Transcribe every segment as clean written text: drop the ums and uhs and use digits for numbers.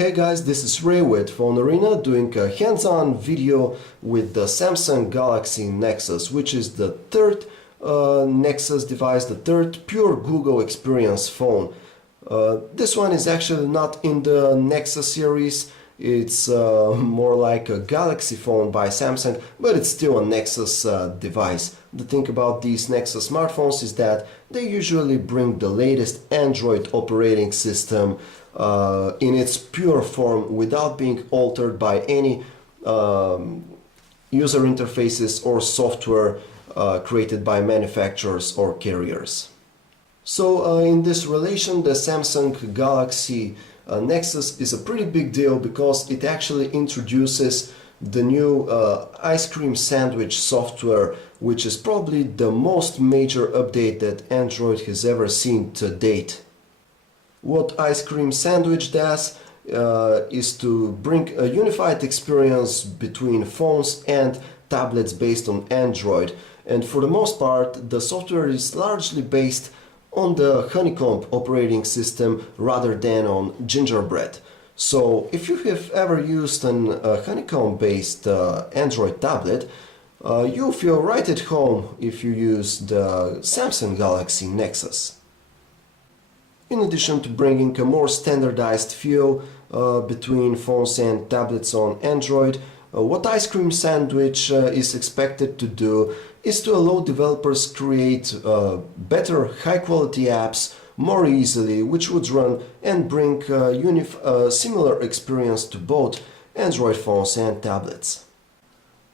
Hey guys, this is Ray with Phone Arena doing a hands-on video with the Samsung Galaxy Nexus, which is the third Nexus device, the third pure Google experience phone. This one is actually not in the Nexus series. It's more like a Galaxy phone by Samsung, but it's still a Nexus device. The thing about these Nexus smartphones is that they usually bring the latest Android operating system in its pure form without being altered by any user interfaces or software created by manufacturers or carriers. So in this relation, the Samsung Galaxy Nexus is a pretty big deal because it actually introduces the new ice cream sandwich software, which is probably the most major update that Android has ever seen to date. What ice cream sandwich does is to bring a unified experience between phones and tablets based on Android, and for the most part the software is largely based on the Honeycomb operating system rather than on Gingerbread. So if you have ever used an Honeycomb based Android tablet, you'll feel right at home if you use the Samsung Galaxy Nexus. In addition to bringing a more standardized feel between phones and tablets on Android, what Ice Cream Sandwich is expected to do is to allow developers create better high-quality apps more easily, which would run and bring a similar experience to both Android phones and tablets.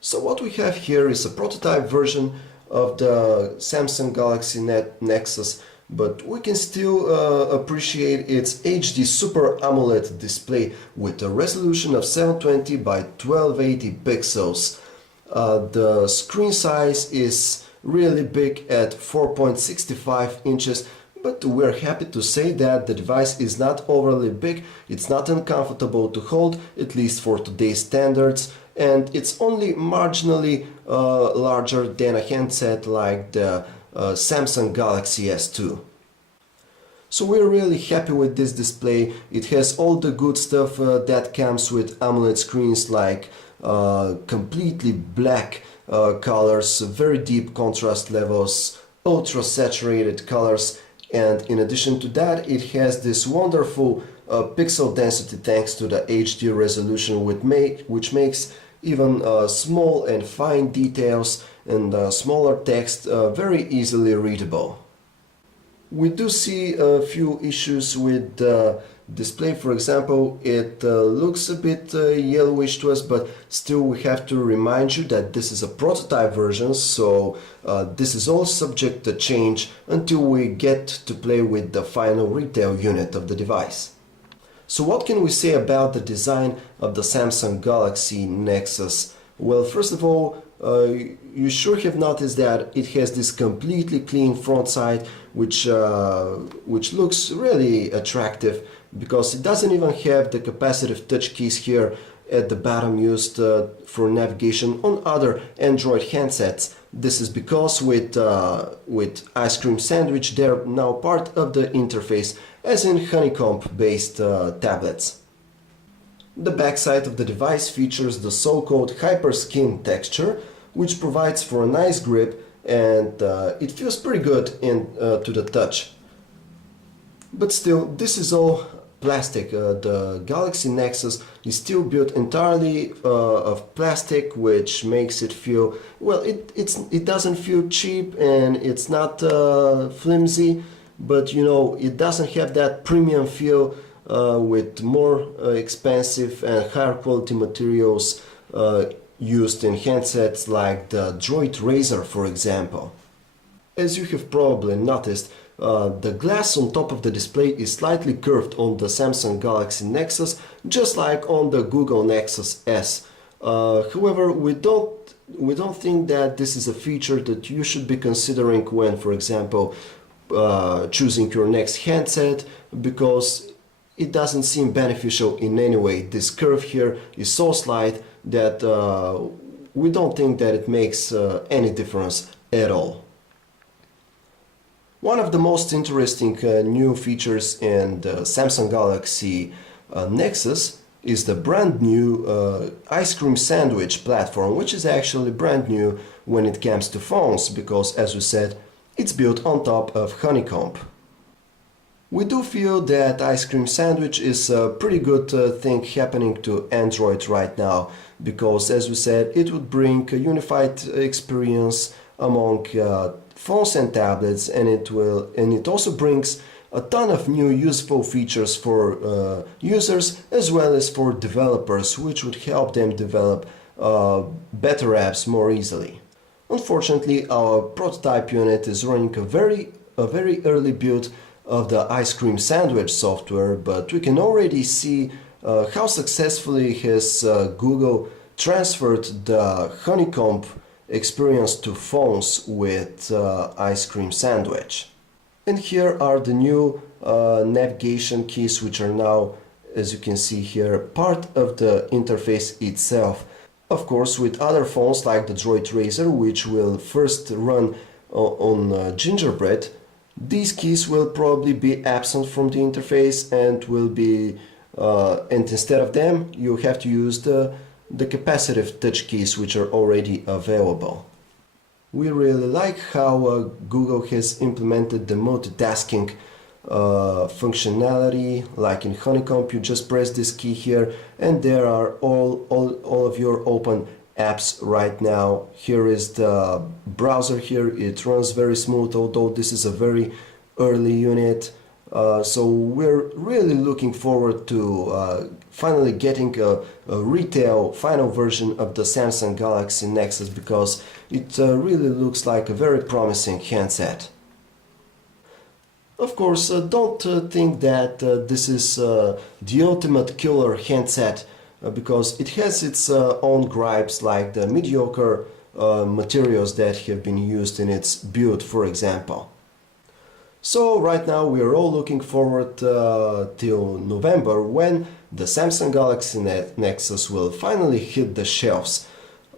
So what we have here is a prototype version of the Samsung Galaxy Nexus, but we can still appreciate its HD Super AMOLED display with a resolution of 720 by 1280 pixels. The screen size is really big at 4.65 inches, but we're happy to say that the device is not overly big, it's not uncomfortable to hold, at least for today's standards, and it's only marginally larger than a handset like the Samsung Galaxy S2. So we're really happy with this display. It has all the good stuff that comes with AMOLED screens, like completely black colors, very deep contrast levels, ultra saturated colors, and in addition to that it has this wonderful pixel density thanks to the HD resolution, which makes even small and fine details and smaller text very easily readable. We do see a few issues with the display. For example, it looks a bit yellowish to us, but still we have to remind you that this is a prototype version, so this is all subject to change until we get to play with the final retail unit of the device. So what can we say about the design of the Samsung Galaxy Nexus? Well, first of all, you sure have noticed that it has this completely clean front side, which looks really attractive because it doesn't even have the capacitive touch keys here at the bottom used for navigation on other Android handsets. This is because with Ice Cream Sandwich they're now part of the interface, as in Honeycomb-based tablets. The backside of the device features the so-called HyperSkin texture, which provides for a nice grip, and it feels pretty good to the touch. But still, this is all plastic. The Galaxy Nexus is still built entirely of plastic, which makes it feel, well, it doesn't feel cheap and it's not flimsy, but you know, it doesn't have that premium feel with more expensive and higher quality materials used in handsets like the Droid Razr, for example. As you have probably noticed, the glass on top of the display is slightly curved on the Samsung Galaxy Nexus, just like on the Google Nexus S. However, we don't think that this is a feature that you should be considering when, for example, choosing your next handset, because it doesn't seem beneficial in any way. This curve here is so slight that we don't think that it makes any difference at all. One of the most interesting new features in the Samsung Galaxy Nexus is the brand new ice cream sandwich platform, which is actually brand new when it comes to phones, because as we said, it's built on top of Honeycomb. We do feel that ice cream sandwich is a pretty good thing happening to Android right now, because as we said, it would bring a unified experience among phones and tablets, and it also brings a ton of new useful features for users as well as for developers, which would help them develop better apps more easily. Unfortunately, our prototype unit is running a very early build of the ice cream sandwich software, but we can already see how successfully has Google transferred the Honeycomb experience to phones with ice cream sandwich. And here are the new navigation keys, which are now, as you can see here, part of the interface itself. Of course, with other phones like the Droid Razr, which will first run on Gingerbread, these keys will probably be absent from the interface and will be, and instead of them, you have to use the capacitive touch keys, which are already available. We really like how Google has implemented the multitasking functionality. Like in Honeycomb, you just press this key here and there are all of your open apps right now. Here is the browser here. It runs very smooth, although this is a very early unit. So we're really looking forward to finally getting a retail final version of the Samsung Galaxy Nexus, because it really looks like a very promising handset. Of course, don't think that this is the ultimate killer handset, because it has its own gripes, like the mediocre materials that have been used in its build, for example. So right now we are all looking forward till November, when the Samsung Galaxy Nexus will finally hit the shelves.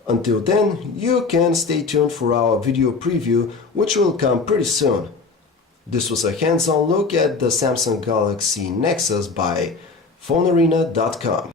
Until then, you can stay tuned for our video preview, which will come pretty soon. This was a hands-on look at the Samsung Galaxy Nexus by PhoneArena.com.